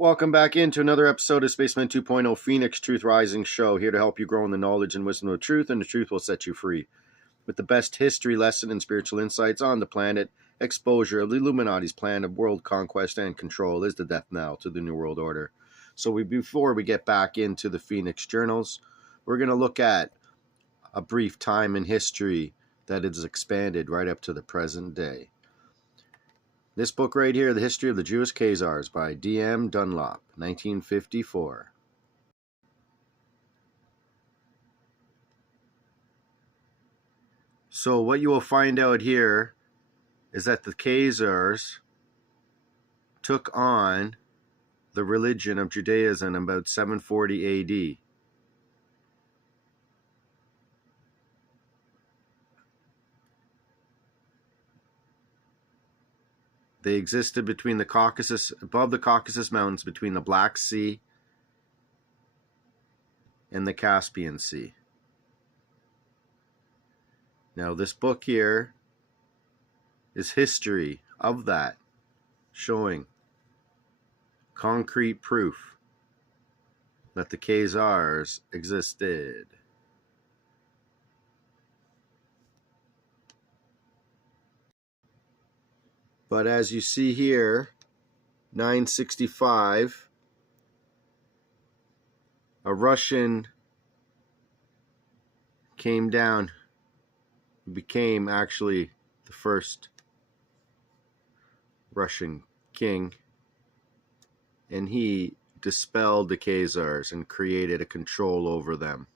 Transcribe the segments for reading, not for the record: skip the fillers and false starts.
Welcome back into another episode of Spaceman 2.0 Phoenix Truth Rising Show, here to help you grow in the knowledge and wisdom of truth, and the truth will set you free. With the best history lesson and spiritual insights on the planet, exposure of the Illuminati's plan of world conquest and control is the death knell to the New World Order. So before we get back into the Phoenix Journals, we're going to look at a brief time in history that is expanded right up to the present day. This book right here, The History of the Jewish KHAZARS by D.M. Dunlop, 1954. So what you will find out here is that the KHAZARS took on the religion of Judaism in about 740 A.D. They existed between the Caucasus, above the Caucasus Mountains, between the Black Sea and the Caspian Sea. Now, this book here is history of that, showing concrete proof that the KHAZARS existed. But as you see here, 965, a Russian came down, became actually the first Russian king, and he dispelled the KHAZARS and created a control over them.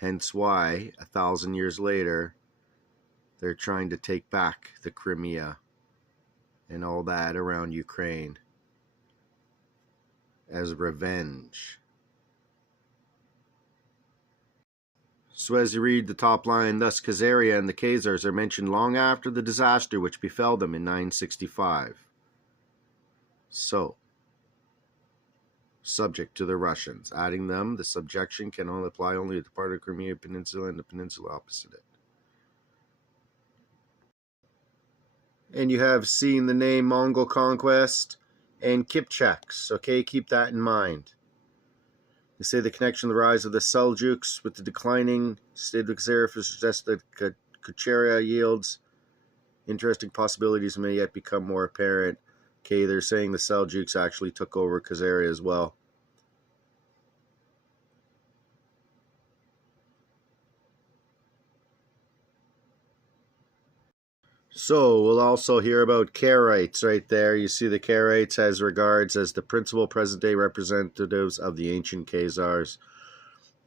Hence why, 1,000 years later, they're trying to take back the Crimea and all that around Ukraine as revenge. So as you read the top line, thus Khazaria and the KHAZARS are mentioned long after the disaster which befell them in 965. So, subject to the Russians. Adding them, the subjection can only apply only to the part of the Crimea Peninsula and the peninsula opposite it. And you have seen the name Mongol Conquest and Kipchaks. Okay, keep that in mind. They say the connection of the rise of the Seljuks with the declining state of Khazaria suggests that Kacharia yields interesting possibilities may yet become more apparent. Okay, they're saying the Seljuks actually took over Khazaria as well. So we'll also hear about Karaites right there. You see the Karaites as regards as the principal present-day representatives of the ancient KHAZARS.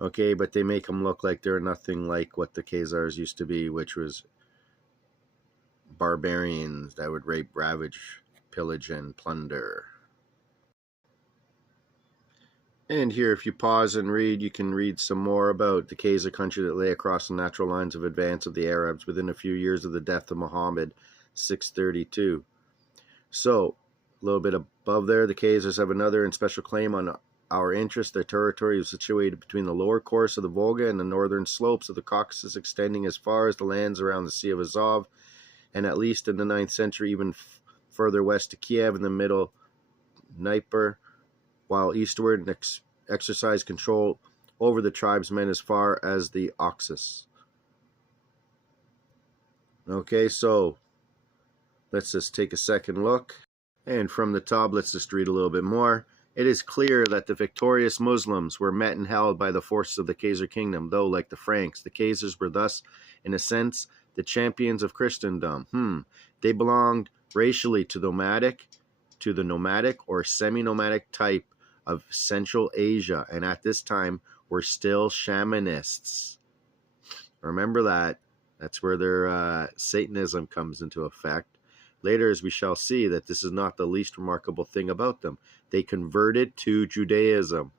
Okay, but they make them look like they're nothing like what the KHAZARS used to be, which was barbarians that would rape, ravage, pillage, and plunder. And here, if you pause and read, you can read some more about the Khazar country that lay across the natural lines of advance of the Arabs within a few years of the death of Muhammad, 632. So, a little bit above there, the Khazars have another and special claim on our interest. Their territory is situated between the lower course of the Volga and the northern slopes of the Caucasus, extending as far as the lands around the Sea of Azov, and at least in the 9th century, even further west to Kiev in the middle Dnieper, while eastward and exercise control over the tribesmen as far as the Oxus. Okay, so let's just take a second look. And from the top, let's just read a little bit more. It is clear that the victorious Muslims were met and held by the forces of the Khazar kingdom, though, like the Franks, the Khazars were thus, in a sense, the champions of Christendom. They belonged racially to the nomadic or semi-nomadic type of Central Asia, and at this time were still shamanists. Remember that. That's where their Satanism comes into effect. Later, as we shall see, that this is not the least remarkable thing about them. They converted to Judaism.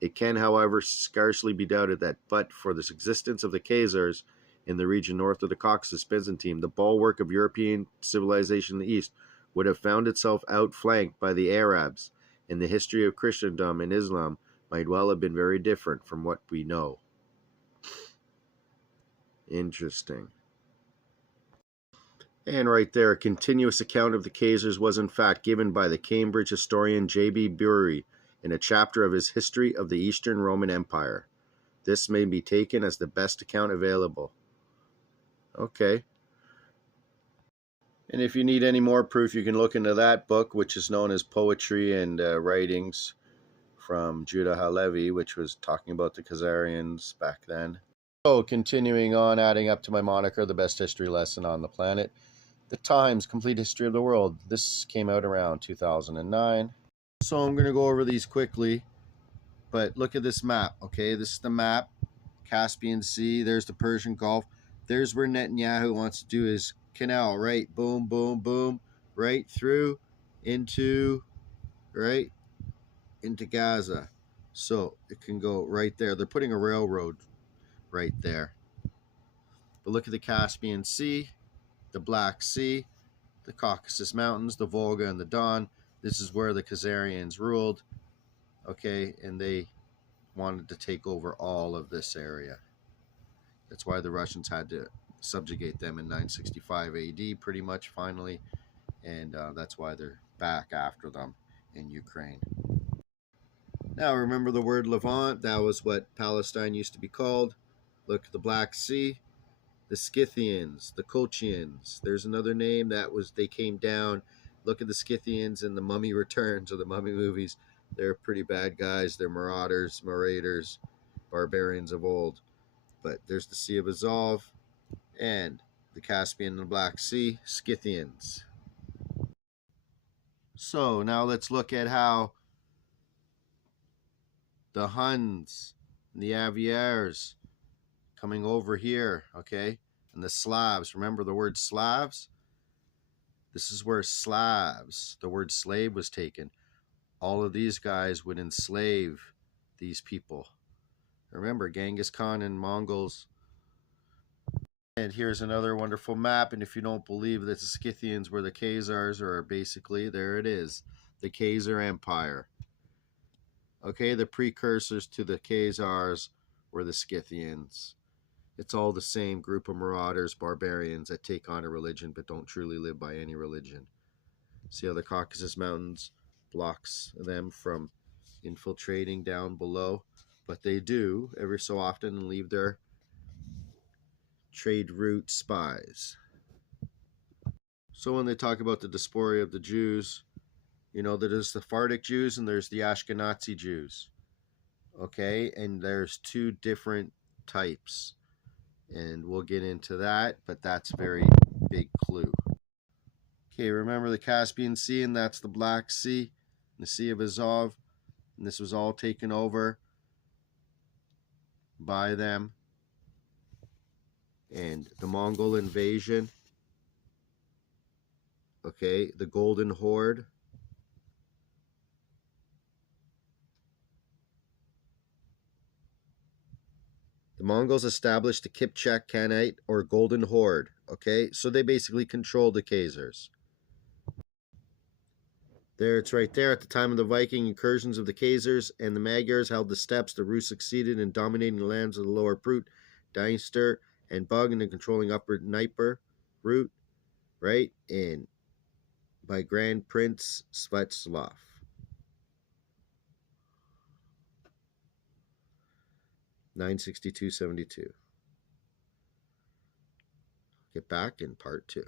It can, however, scarcely be doubted that but for the existence of the KHAZARS in the region north of the Caucasus, Byzantine, the bulwark of European civilization in the east, would have found itself outflanked by the Arabs, and the history of Christendom and Islam might well have been very different from what we know. Interesting. And right there, a continuous account of the KHAZARS was in fact given by the Cambridge historian J.B. Bury in a chapter of his History of the Eastern Roman Empire. This may be taken as the best account available. Okay. And if you need any more proof, you can look into that book, which is known as Poetry and Writings from Judah Halevi, which was talking about the Khazarians back then. So, continuing on, adding up to my moniker, the best history lesson on the planet. The Times Complete History of the World. This came out around 2009. So I'm going to go over these quickly. But look at this map, okay? This is the map. Caspian Sea. There's the Persian Gulf. There's where Netanyahu wants to do his canal, right? Boom, boom, boom. Right through into, right? Into Gaza. So it can go right there. They're putting a railroad right there. But look at the Caspian Sea, the Black Sea, the Caucasus Mountains, the Volga, and the Don. This is where the Khazarians ruled, okay? And they wanted to take over all of this area. That's why the Russians had to subjugate them in 965 AD, pretty much, finally. And that's why they're back after them in Ukraine. Now, remember the word Levant? That was what Palestine used to be called. Look, the Black Sea, the Scythians, the Colchians. There's another name that was, they came down. Look at the Scythians in the Mummy Returns or the Mummy movies. They're pretty bad guys. They're marauders, barbarians of old. But there's the Sea of Azov and the Caspian and the Black Sea, Scythians. So now let's look at how the Huns and the Avars coming over here, okay? And the Slavs, remember the word Slavs? This is where Slavs, the word slave, was taken. All of these guys would enslave these people. Remember, Genghis Khan and Mongols. And here's another wonderful map. And if you don't believe that the Scythians were the KHAZARS, or basically, there it is, the Khazar Empire. Okay, the precursors to the KHAZARS were the Scythians. It's all the same group of marauders, barbarians that take on a religion but don't truly live by any religion. See how the Caucasus Mountains blocks them from infiltrating down below? But they do every so often and leave their trade route spies. So when they talk about the diaspora of the Jews, you know, there's the Sephardic Jews and there's the Ashkenazi Jews. Okay, and there's two different types. And we'll get into that, but that's a very big clue. Okay, remember the Caspian Sea, and that's the Black Sea, the Sea of Azov, and this was all taken over by them. And the Mongol invasion, okay, the Golden Horde, the Mongols established the Kipchak Khanate or Golden Horde, okay, so they basically controlled the KHAZARS. There, it's right there. At the time of the Viking incursions of the KHAZARS and the Magyars held the steppes, the Rus succeeded in dominating the lands of the lower Prut, Dniester, and Bug, and in controlling upper Dnieper route, right, and by Grand Prince Svetslav. (962–72). Get back in part 2.